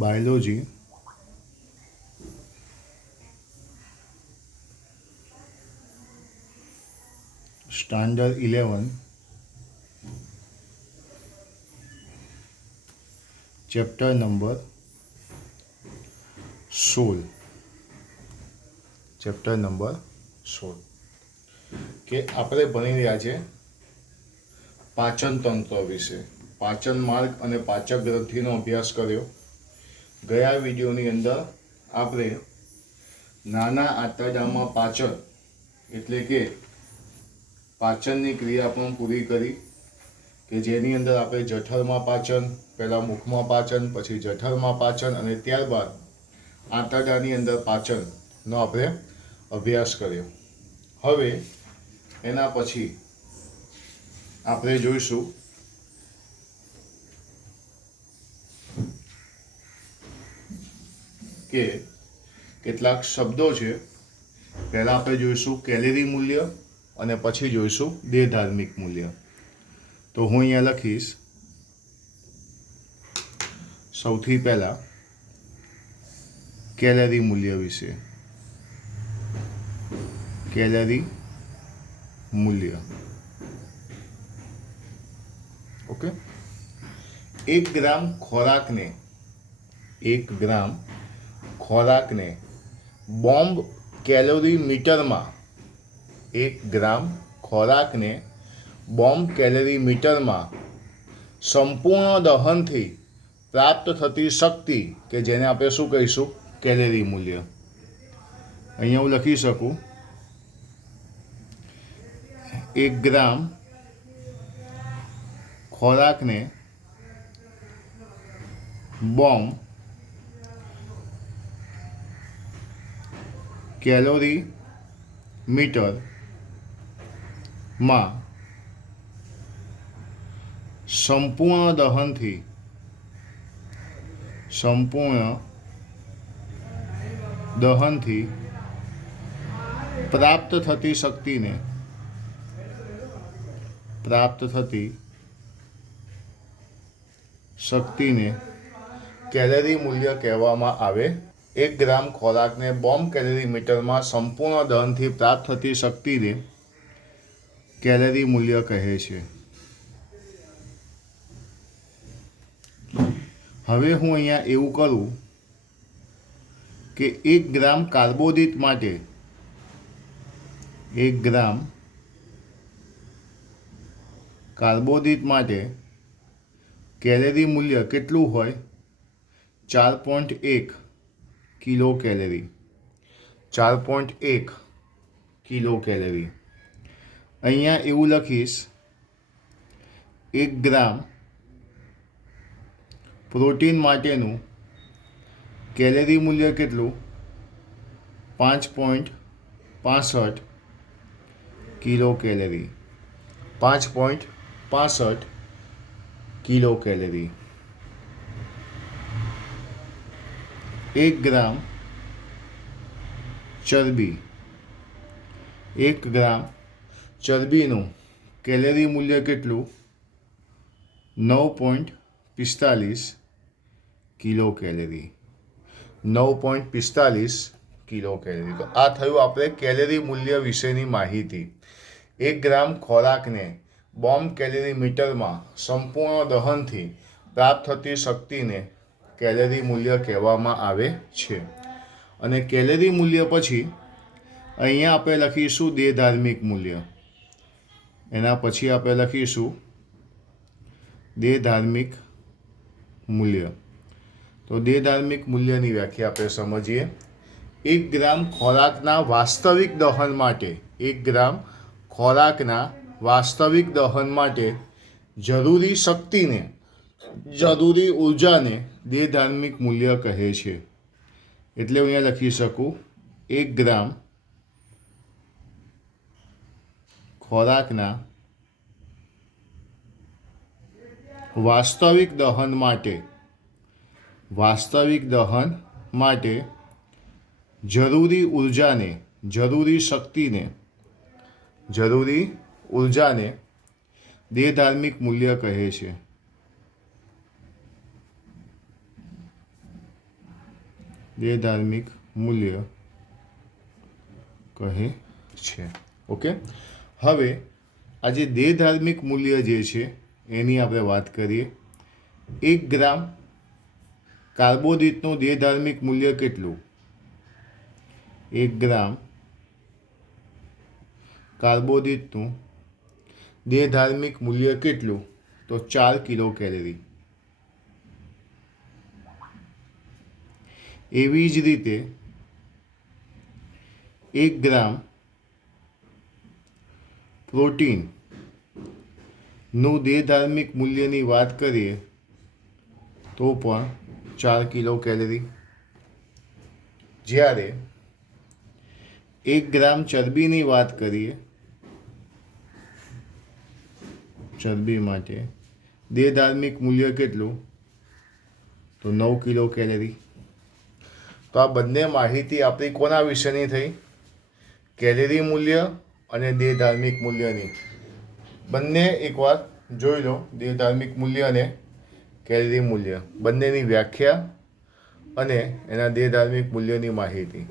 Biology standard 11 chapter number 16 chapter number 16 કે આપણે ભણી રહ્યા છે પાચન તંત્ર વિશે, પાચન માર્ગ અને પાચક ગ્રંથિનો અભ્યાસ કર્યો. ગયા વિડીયોની અંદર આપણે નાના આંતરડામાં પાચન એટલે કે પાચનની ક્રિયા પણ પૂરી કરી કે જેની અંદર આપણે જઠરમાં પાચન, પહેલાં મુખમાં પાચન, પછી જઠરમાં પાચન અને ત્યારબાદ આંતરડાની અંદર પાચનનો આપણે અભ્યાસ કર્યો. હવે એના પછી આપણે જોઈશું કે કેટલાક શબ્દો છે. પહેલાં આપણે જોઈશું કેલેરી મૂલ્ય અને પછી જોઈશું દેહધાર્મિક મૂલ્ય. તો હું અહીંયા લખીશ સૌથી પહેલાં કેલેરી મૂલ્ય વિશે. કેલેરી મૂલ્ય, ઓકે. 1 ગ્રામ ખોરાકને બોમ્બ કેલોરી મીટરમાં 1 ગ્રામ ખોરાકને બોમ્બ કેલરી મીટરમાં સંપૂર્ણ દહનથી પ્રાપ્ત થતી શક્તિ કે જેને આપણે શું કહીશું, કેલેરી મૂલ્ય. અહીંયા હું લખી શકું 1 ગ્રામ ખોરાકને બોમ્બ કેલોરી મીટરમાં સંપૂર્ણ દહનથી પ્રાપ્ત થતી શક્તિને કેલરી મૂલ્ય કહેવામાં આવે. 1 ગ્રામ ખોરાકને બોમ્બ કેલરી મીટરમાં સંપૂર્ણ દહનથી પ્રાપ્ત થતી શક્તિને કેલરી મૂલ્ય કહે છે. હવે હું અહીંયા એવું કરું કે 1 ગ્રામ કાર્બોદિત માટે 1 ગ્રામ કાર્બોદિત માટે કેલેરી મૂલ્ય કેટલું હોય? 4.1 કિલો કેલેરી. 4.1 kilo calorie. અહીંયા એવું લખીશ 1 ગ્રામ પ્રોટીન માટેનું કેલેરી મૂલ્ય કેટલું? 5.65 કિલો કેલેરી. 5.65 kilo calorie. 1 ગ્રામ ચરબી. 1 ગ્રામ ચરબીનું કેલેરી મૂલ્ય કેટલું? 9.45 કિલો કેલેરી. 9.45 kilo calorie. તો આ થયું આપણે કેલેરી મૂલ્ય વિશેની માહિતી. 1 ગ્રામ ખોરાકને બોમ્બ કેલરી મીટરમાં સંપૂર્ણ દહનથી પ્રાપ્ત થતી શક્તિને કેલરી મૂલ્ય કહેવામાં આવે છે. અને કેલરી મૂલ્ય પછી અહીંયા આપણે લખીશું દેહધાર્મિક મૂલ્ય. એના પછી આપણે લખીશું દેહધાર્મિક મૂલ્ય. તો દેહધાર્મિક મૂલ્યની વ્યાખ્યા આપણે સમજીએ. 1 ગ્રામ ખોરાકના વાસ્તવિક દહન માટે 1 ગ્રામ ખોરાકના વાસ્તવિક દહન માટે જરૂરી શક્તિને, જરૂરી ઉર્જાને દેહધાર્મિક મૂલ્ય કહે છે. એટલે હું અહીંયા લખી શકું 1 ગ્રામ ખોરાકના વાસ્તવિક દહન માટે જરૂરી ઉર્જાને, જરૂરી શક્તિને, જરૂરી ઉર્જાને દેહધાર્મિક મૂલ્ય કહે છે. દેહધાર્મિક મૂલ્ય કહે છે. ઓકે, હવે આ જે દેહધાર્મિક મૂલ્ય જે છે એની આપણે વાત કરીએ. 1 ગ્રામ કાર્બોદિતનું દેહધાર્મિક મૂલ્ય કેટલું? 1 ગ્રામ કાર્બોદિતનું દેહધાર્મિક મૂલ્ય કેટલું? તો 4 કિલો કેલરી. એવી જ રીતે 1 ગ્રામ પ્રોટીનનું દેહધાર્મિક મૂલ્યની વાત કરીએ તો પણ 4 કિલો કેલરી. જ્યારે 1 ગ્રામ ચરબીની વાત કરીએ, ચરબી માટે દેહધાર્મિક મૂલ્ય કેટલું? તો 9 કિલો કેલરી. તો આ બંને માહિતી આપણી કોના વિશેની થઈ? કેલરી મૂલ્ય અને દેહધાર્મિક મૂલ્યની. બંને એકવાર જોઈ લો, દેહધાર્મિક મૂલ્ય અને કેલરી મૂલ્ય, બંનેની વ્યાખ્યા અને એના દેહધાર્મિક મૂલ્યની માહિતી.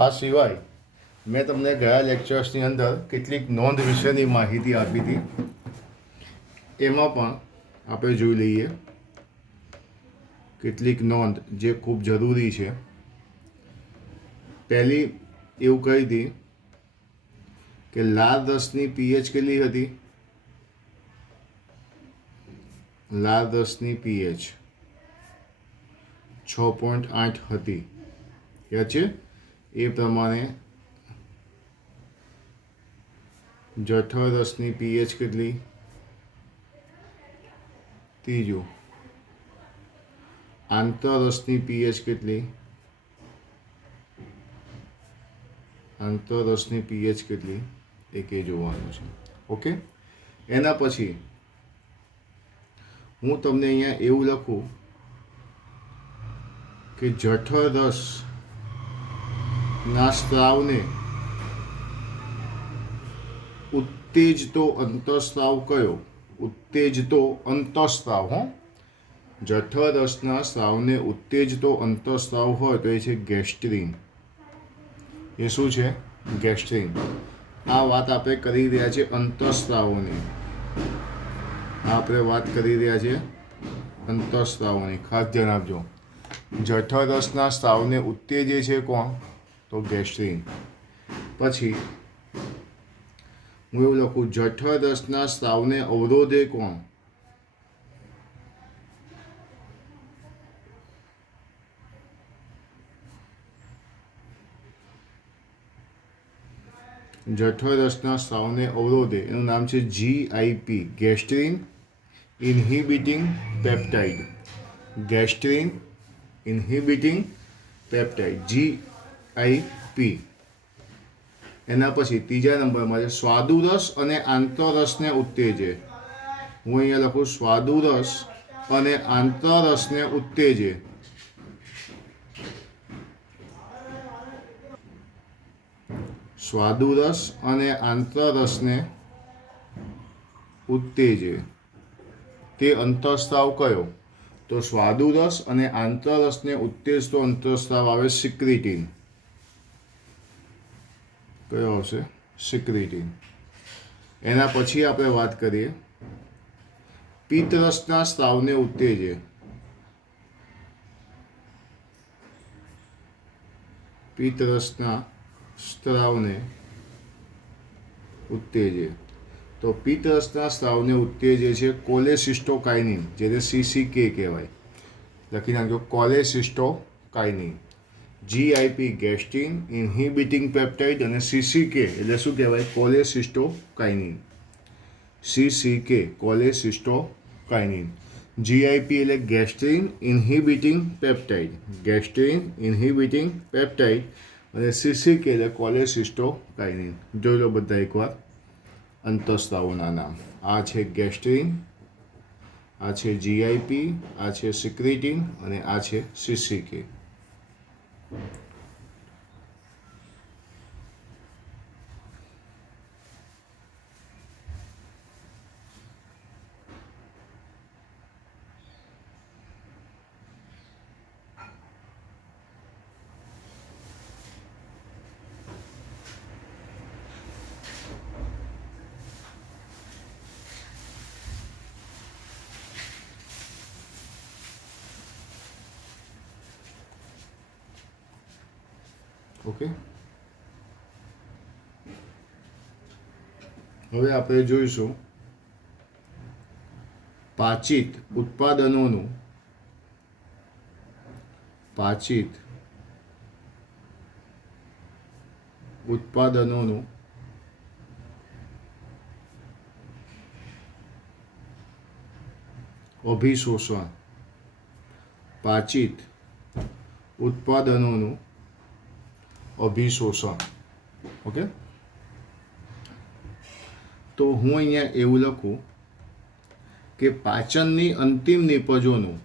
આ સિવાય મેં તમને ગયા લેક્ચર્સની અંદર કેટલીક નોંધ વિશેની માહિતી આપી હતી. એમાં પણ આપણે જોઈ લઈએ કેટલીક નોંધ જે ખૂબ જરૂરી છે. પહેલી એવું કહી હતી કે લાલ રસની પીએચ કેટલી હતી? લાલ રસની પીએચ 6.8 હતી. યાદ છે? એ પ્રમાણે જઠર રસની પીએચ કેટલી? ત્રીજું, આંતરરસની પીએચ કેટલી? આંતરરસની પીએચ કેટલી એ કે જોવાનું છે. ઓકે, એના પછી હું તમને અહીંયા એવું લખું કે જઠર રસ ના સ્ત્રાવને ઉત્તેજતો અંતઃસ્ત્રાવ કયો? ઉત્તેજતો અંતઃસ્ત્રાવ. જઠર રસના સ્ત્રાવને ઉત્તેજતો અંતઃસ્ત્રાવ હોય તો એ છે ગેસ્ટ્રીન. એ શું છે? ગેસ્ટ્રીન. આ વાત આપણે કરી રહ્યા છે અંતઃસ્ત્રાવોની. આપણે વાત કરી રહ્યા છીએ અંતઃસ્ત્રાવોની. ખાસ ધ્યાન આપજો. જઠર રસના સ્ત્રાવને ઉત્તેજે છે કોણ? તો ગેસ્ટ્રીન. પછી હું એવું લખું, જઠર રસના સ્ત્રાવને અવરોધે કોણ? જઠર રસના સ્ત્રાવને અવરોધે એનું નામ છે GIP, gastrin inhibiting peptide. Gastrin inhibiting peptide, GIP. એના પછી ત્રીજા નંબરમાં છે સ્વાદુરસ અને આંતરરસને ઉત્તેજે. હું અહીંયા લખું સ્વાદુરસ અને આંતરરસને ઉત્તેજે. સ્વાદુરસ અને આંતરરસને ઉત્તેજે તે અંતઃસ્ત્રાવ કયો? તો સ્વાદુરસ અને આંતરરસને ઉત્તેજતો અંતઃસ્ત્રાવ આવે સિક્રીટીન. કયો આવશે? સિક્રીટીન. એના પછી આપણે વાત કરીએ પિત્તરસના સ્ત્રાવને ઉત્તેજે. પિત્તરસના સ્ત્રાવને ઉત્તેજે. તો પિત્તરસના સ્ત્રાવને ઉત્તેજે છે કોલેસિસ્ટોકાઇનિન, જેને CCK કહેવાય. લખી નાખજો કોલેસિસ્ટોકાઇનિન. GIP ગેસ્ટ્રીન ઇન્હિબિટિંગ પેપ્ટાઇડ અને CCK એટલે શું કહેવાય? કોલેસિસ્ટોકાઇનિન. CCK કોલેસિસ્ટોકાઇનિન. GIP એટલે ગેસ્ટ્રીન inhibiting peptide. Gastrin inhibiting peptide અને સીસીકે એટલે કોલેસિસ્ટોકાઇનિન. જોઈ લો બધા એકવાર અંતઃસ્ત્રાવોના નામ. આ છે ગેસ્ટ્રિન, આ છે જીઆઈપી, આ છે સિક્રિટિન અને આ છે સીસીકે. ઓકે, હવે આપણે જોઈશું પાચિત ઉત્પાદનોનું અભિશોષણ. પાચિત ઉત્પાદનોનું અભિશોષણ. ઓકે, તો હું અહીંયા એવું લખું કે પાચનની અંતિમ નિપજોનું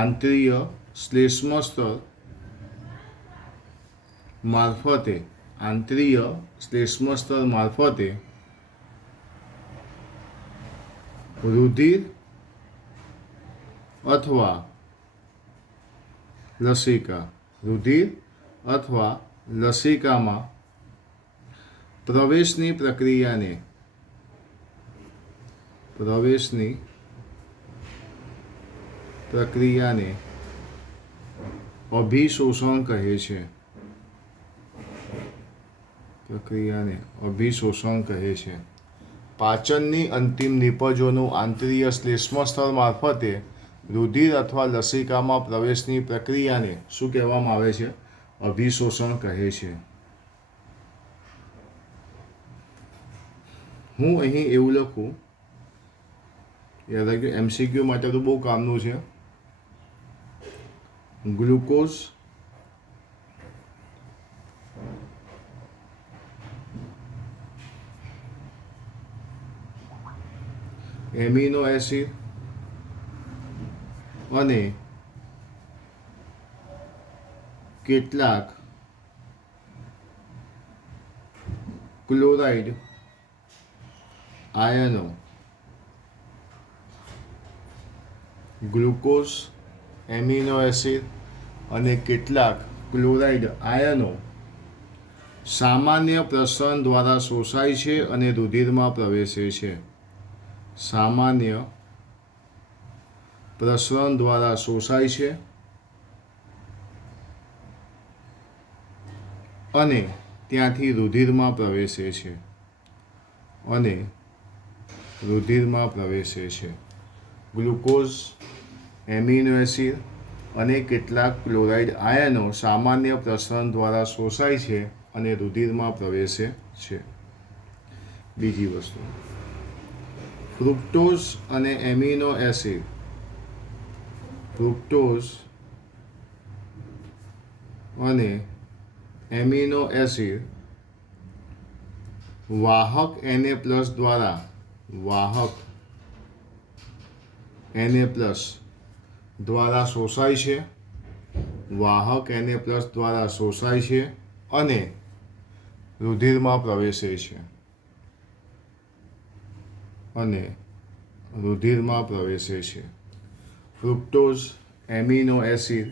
આંતરીય શ્લેષ્મ સ્તર મારફતે રુધિર અથવા લસિકામાં પ્રવેશની પ્રક્રિયાને અભિશોષણ કહે છે. પાચનની અંતિમ નિપજોનું આંતરીય શ્લેષ્મ સ્તર મારફતે રુધિર અથવા લસિકામાં પ્રવેશની પ્રક્રિયાને શું કહેવામાં આવે છે? અભિશોષણ કહે છે. હું અહીં એવું લખું, યાદ રાખજો, એમસીક્યુ માટે તો બહુ કામનું છે. ગ્લુકોઝ એમિનો એસિડ અને કેટલાક ક્લોરાઇડ આયનો. ગ્લુકોઝ, એમિનો એસિડ અને કેટલાક ક્લોરાઇડ આયનો સામાન્ય પ્રસરણ દ્વારા શોષાય છે અને રુધિરમાં પ્રવેશે છે. સામાન્ય પ્રસરણ દ્વારા શોષાય છે અને ત્યાંથી રુધિરમાં પ્રવેશે છે. ગ્લુકોઝ, એમિનો એસિડ અને કેટલાક ક્લોરાઇડ આયનો સામાન્ય પ્રસરણ દ્વારા શોષાય છે અને રુધિરમાં પ્રવેશે છે. બીજી વસ્તુ, ફ્રુક્ટોઝ અને એમિનો એસિડ વાહક Na+ દ્વારા શોષાય છે અને રુધિરમાં પ્રવેશે છે. ફ્રુક્ટોઝ, એમિનો એસિડ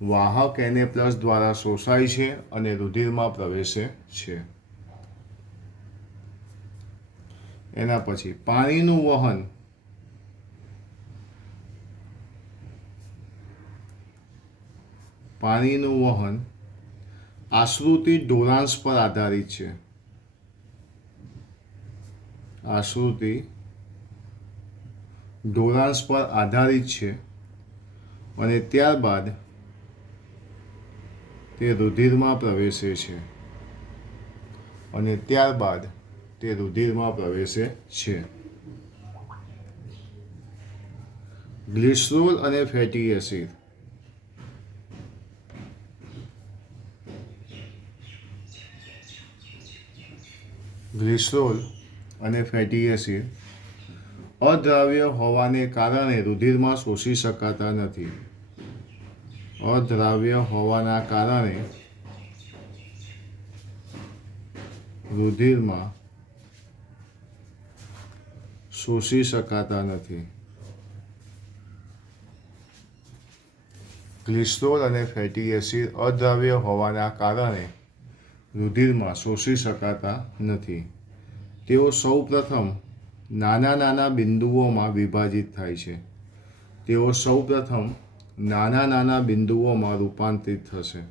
વાહક Na+ દ્વારા શોષાય છે અને રુધિરમાં પ્રવેશે છે. એના પછી પાણીનું વહન આશ્રુતિ ડોળાંશ પર આધારિત છે. અને ત્યારબાદ તે રુધિરમાં પ્રવેશે છે. અને ત્યારબાદ તે રુધિરમાં પ્રવેશે છે. ગ્લિસરોલ અને ફેટી એસિડ. ગ્લિસરોલ અને ફેટી એસિડ અદ્રાવ્ય હોવાને કારણે રુધિરમાં શોષી શકાતા નથી. અદ્રાવ્ય હોવાના કારણે રુધિરમાં શોષી શકાતા નથી. ગ્લિસરોલ અને ફેટી એસિડ અદ્રાવ્ય હોવાના કારણે રુધિરમાં શોષી શકાતા નથી. તેઓ સૌપ્રથમ નાના નાના બિંદુઓમાં વિભાજિત થાય છે. તેઓ સૌપ્રથમ નાના નાના બિંદુઓમાં રૂપાંતરિત થશે.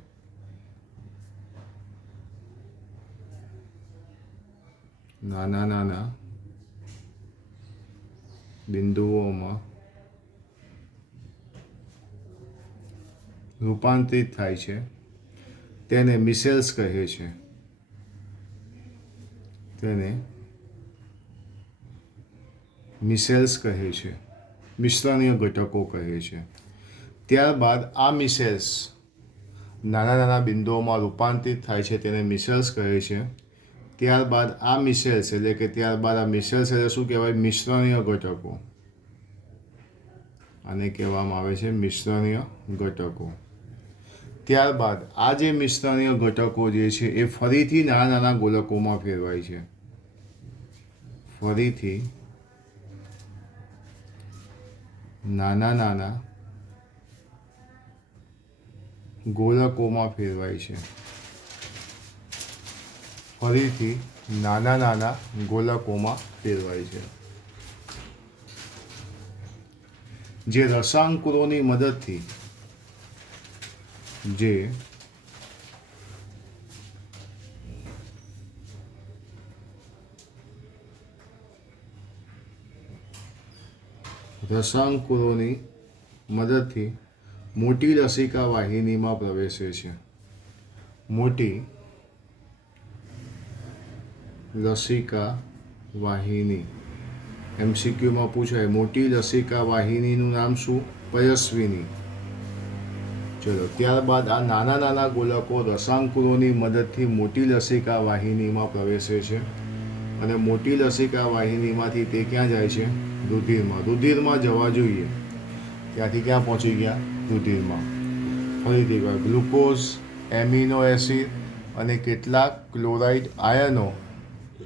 નાના નાના બિંદુઓમાં રૂપાંતરિત થાય છે. તેને મિસેલ્સ કહે છે. તેને મિસેલ્સ કહે છે. મિશ્રણીય ઘટકો કહે છે. ત્યારબાદ આ મિસેલ્સ નાના નાના બિંદુઓમાં રૂપાંતરિત થાય છે. તેને મિસેલ્સ કહે છે. ત્યારબાદ આ મિસેલ્સ એટલે શું કહેવાય? મિશ્રણીય ઘટકો. આને કહેવામાં આવે છે મિશ્રણીય ઘટકો. ત્યારબાદ આ જે મિશ્રણીય ઘટકો જે છે એ ફરીથી નાના નાના ગોલકોમાં ફેરવાય છે. ફરીથી નાના નાના ગોલકોમાં ફેરવાય છે. ફરીથી નાના નાના ગોલકોમાં ફેરવાય છે. જે રસાંકુરોની મદદથી મોટી લસિકા વાહિનીમાં પ્રવેશે છે. મોટી લસિકા વાહિની. MCQમાં પૂછાય મોટી લસિકા વાહિનીનું નામ શું? પયસ્વિની. ચલો, ત્યારબાદ આ નાના નાના ગોલકો રસાંકુરોની મદદથી મોટી લસિકા વાહિનીમાં પ્રવેશે છે. અને મોટી લસિકા વાહિનીમાંથી તે ક્યાં જાય છે? રુધિરમાં. રુધિરમાં જવા જોઈએ. ત્યાંથી ક્યાં પહોંચી ગયા? રુધિરમાં. ફરીથી ગ્લુકોઝ, એમિનો એસિડ અને કેટલાક ક્લોરાઇડ આયનો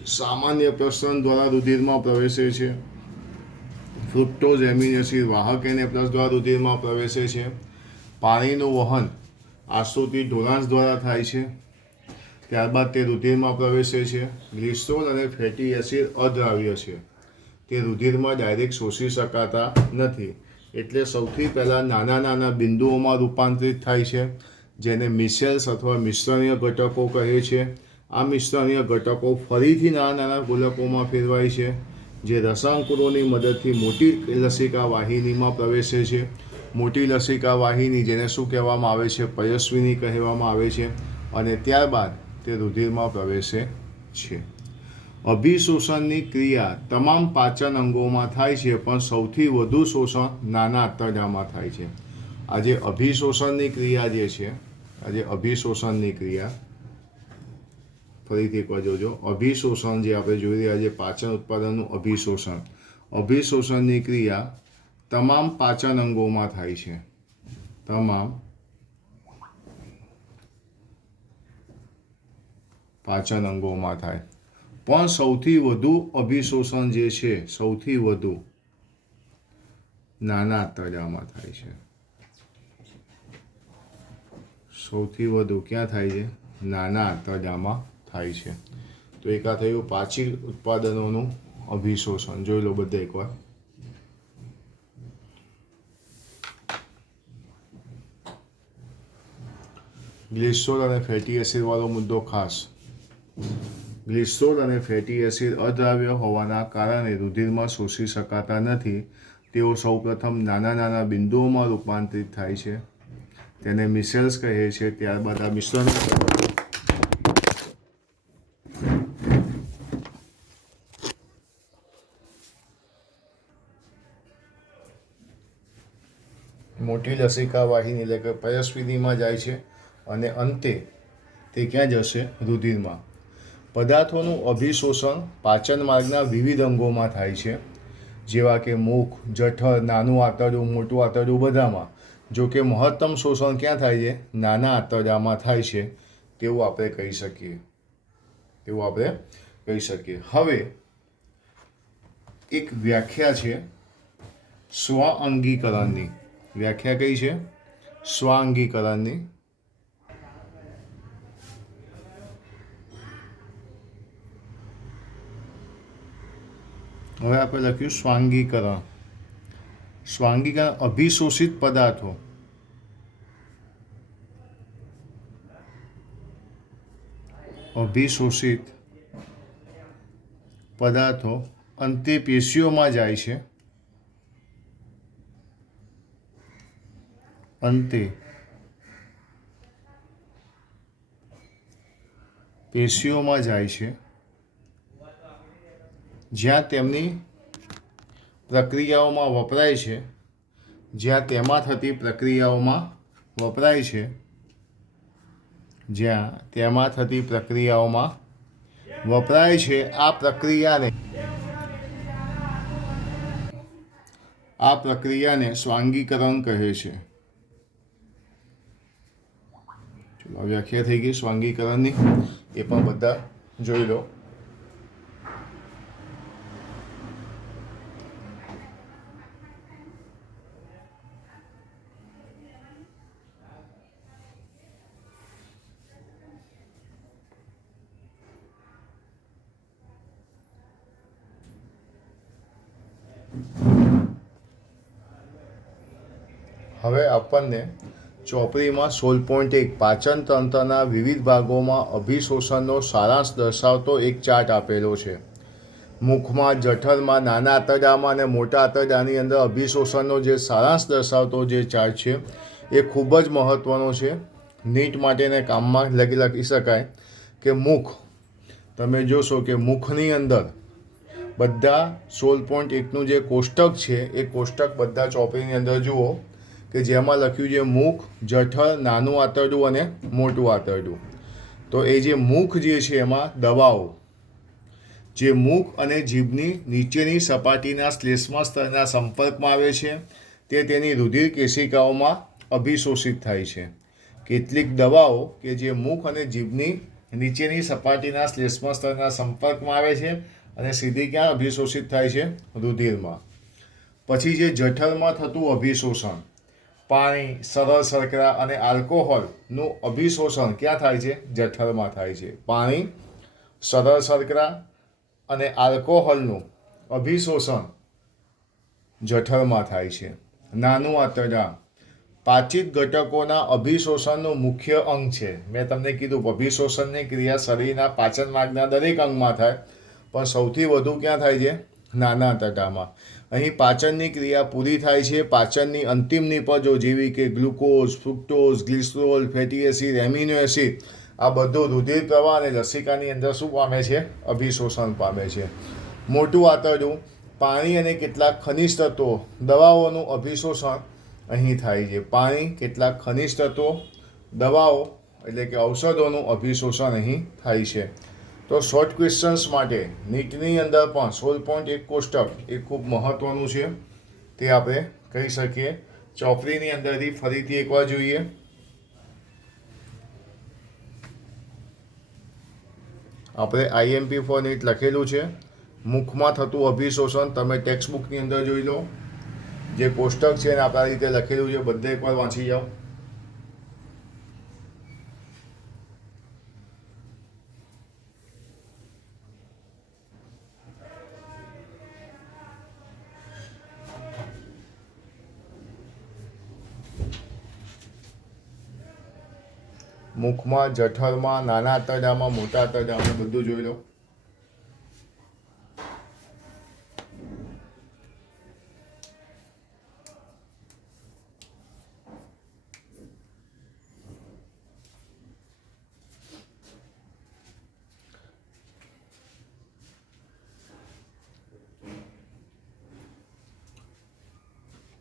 સામાન્ય પ્રસરણ દ્વારા રુધિરમાં પ્રવેશે છે. ફ્રુક્ટોઝ એમિનો એસિડ વાહક Na+ દ્વારા રુધિરમાં પ્રવેશે છે. પાણીનું વહન આશ્રુતિ ઢોળાંશ દ્વારા થાય છે. ત્યારબાદ તે રુધિરમાં પ્રવેશે છે. ગ્લિસરોલ અને ફેટી એસિડ અદ્રાવ્ય છે. તે રુધિરમાં ડાયરેક્ટ શોષી શકાતા નથી. એટલે સૌથી પહેલાં નાના નાના બિંદુઓમાં રૂપાંતરિત થાય છે, જેને મિસેલ્સ અથવા મિશ્રણીય ઘટકો કહે છે. આ મિશ્રણીય ઘટકો ફરીથી નાના નાના ગોલકોમાં ફેરવાય છે, જે રસાંકુરોની મદદથી મોટી લસિકા વાહિનીમાં પ્રવેશે છે. મોટી લસિકા વાહિની, જેને શું કહેવામાં આવે છે? પયસ્વિની કહેવામાં આવે છે. અને ત્યારબાદ તે રુધિરમાં પ્રવેશે છે. અભિશોષણની ક્રિયા તમામ પાચન અંગોમાં થાય છે, પણ સૌથી વધુ શોષણ નાના આંતરડામાં થાય છે. આજે અભિશોષણની ક્રિયા જે છે, ફરીથી એકવાર જોજો. અભિશોષણ જે આપણે જોઈ રહ્યા છીએ, પાચન ઉત્પાદનનું અભિશોષણની ક્રિયા તમામ પાચન અંગોમાં થાય છે. તમામ પાચન અંગોમાં થાય, પણ સૌથી વધુ અભિશોષણ જે છે, સૌથી વધુ નાના આંતરડામાં થાય છે. સૌથી વધુ ક્યાં થાય છે? નાના આંતરડામાં થાય છે. તો એક આ થયું પાચન ઉત્પાદનોનું અભિશોષણ. જોઈ લો બધા એકવાર. ગ્લિસરોલ અને ફેટી એસિડ વાળો મુદ્દો ખાસ. ગ્લિસરોલ અને ફેટી એસિડ અદ્રાવ્ય હોવાના કારણે રુધિરમાં શોષી શકાતા નથી. તેઓ સૌપ્રથમ નાના નાના બિંદુઓમાં રૂપાંતરિત થાય છે, તેને મિસેલ્સ કહે છે. ત્યારબાદ આ મિશ્રણ મોટી લસિકા વાહિની એટલે કે પયસ્વિનીમાં જાય છે અને અંતે તે ક્યાં જશે? રુધિરમાં. પદાર્થોનું અભિશોષણ પાચન માર્ગના વિવિધ અંગોમાં થાય છે, જેવા કે મુખ, જઠર, નાનું આંતરડું, મોટું આંતરડું બધામાં. જો કે મહત્તમ શોષણ ક્યાં થાય છે? નાના આંતરડામાં થાય છે તેવું આપણે કહી શકીએ. હવે એક વ્યાખ્યા છે સ્વઅંગીકરણની. વ્યાખ્યા કઈ છે? સ્વઅંગીકરણની. હવે આપણે લખ્યું સ્વાંગીકરણ. સ્વાંગીકરણ અભિશોષિત પદાર્થો અંતે પેશીઓમાં જાય છે. જ્યાં તેમની પ્રક્રિયાઓમાં વપરાય છે, જ્યાં તેમાં થતી પ્રક્રિયાઓમાં વપરાય છે. આ પ્રક્રિયાને સ્વાંગીકરણ કહે છે. ચલો, વ્યાખ્યા થઈ ગઈ સ્વાંગીકરણની, એ પણ બધા જોઈ લો. હવે આપણને ચોપડીમાં 16.1 પાચન તંત્રના વિવિધ ભાગોમાં અભિશોષણનો સારાંશ દર્શાવતો એક ચાર્ટ આપેલો છે. મુખમાં, જઠરમાં, નાના આંતરડામાં અને મોટા આંતરડાની અંદર અભિશોષણનો જે સારાંશ દર્શાવતો જે ચાર્ટ છે એ ખૂબ જ મહત્ત્વનો છે. નીટ માટેને કામમાં લખી શકાય કે મુખ, તમે જોશો કે મુખની અંદર બધા 16.1નું જે કોષ્ટક છે એ કોષ્ટક બધા ચોપડીની અંદર જુઓ કે જેમાં લખ્યું છે મુખ, જઠર, નાનું આંતરડું અને મોટું આંતરડું. તો એ જે મુખ જે છે એમાં દવાઓ જે મુખ અને જીભની નીચેની સપાટીના શ્લેષ્મા સ્તરના સંપર્કમાં આવે છે તે તેની રુધિર કેશિકાઓમાં અભિશોષિત થાય છે. કેટલીક દવાઓ કે જે મુખ અને જીભની નીચેની સપાટીના શ્લેષ્મા સ્તરના સંપર્કમાં આવે છે અને સીધી ક્યાં અભિશોષિત થાય છે? રુધિરમાં. પછી જે જઠરમાં થતું અભિશોષણ, પાણી, સરળ શર્કરા અને આલ્કોહોલનું અભિશોષણ ક્યાં થાય છે? જઠરમાં થાય છે. પાણી, સરળ શર્કરા અને આલ્કોહોલનું અભિશોષણ જઠરમાં થાય છે. નાનું આંતરડા પાચિત ઘટકોના અભિશોષણનું મુખ્ય અંગ છે. મેં તમને કીધું અભિશોષણની ક્રિયા શરીરના પાચન માર્ગના દરેક અંગમાં થાય, પણ સૌથી વધુ ક્યાં થાય છે? નાના આંતરડામાં. અહીં પાચનની ક્રિયા પૂરી થાય છે. પાચનની અંતિમ નિપજો જેવી કે glucose, fructose, glycerol, fatty acid, amino acid, આ બધું રુધિર પ્રવાહ અને લસિકાની અંદર શું પામે છે? અભિશોષણ પામે છે. મોટું આંતરડું પાણી અને કેટલાક ખનિજ તત્વો, દવાઓનું અભિશોષણ અહીં થાય છે. પાણી, કેટલાક ખનિજ તત્વો, દવાઓ એટલે કે ઔષધોનું અભિશોષણ અહીં થાય છે. તો શોર્ટ ક્વેશ્ચન્સ માટે નીટની અંદર પણ 16.1 કોષ્ટક એ ખૂબ મહત્ત્વનું છે, તે આપણે કહી શકીએ. ચોપડીની અંદરથી ફરીથી એકવાર જોઈએ. આપણે IMP ફોર નીટ લખેલું છે. મુખમાં થતું અભિશોષણ તમે ટેક્સ્ટ બુકની અંદર જોઈ લો. જે કોષ્ટક છે એને આપણા રીતે લખેલું છે, બધે એકવાર વાંચી જાઓ. મુખમાં, જઠરમાં, નાના આંતરડામાં, મોટા આંતરડામાં બધું જોઈ લો.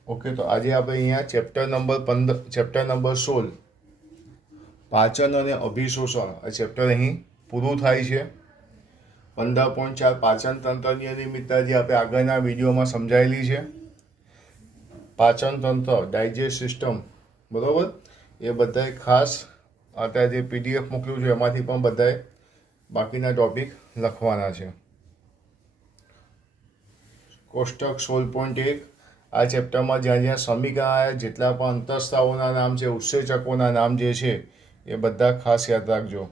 ઓકે, તો આજે આપણે અહીંયા ચેપ્ટર નંબર 16 પાચન અને અભિશોષણ આ ચેપ્ટર અહીં પૂરું થાય છે. 15.4 પાચન તંત્રની અનિયમિતતા જે આપણે આગળના વિડીયોમાં સમજાયેલી છે. પાચન તંત્ર, ડાયજેસ્ટ સિસ્ટમ, બરાબર, એ બધાય ખાસ અત્યારે જે PDF મોકલ્યું છે એમાંથી પણ બધાય બાકીના ટોપિક લખવાના છે. કોષ્ટક 16.1 આ ચેપ્ટરમાં જ્યાં જ્યાં સમીકરણ આવ્યા, જેટલા પણ અંતઃસ્ત્રાવોના નામ છે, ઉત્સેચકોના નામ જે છે એ બધા ખાસ યાદ રાખજો.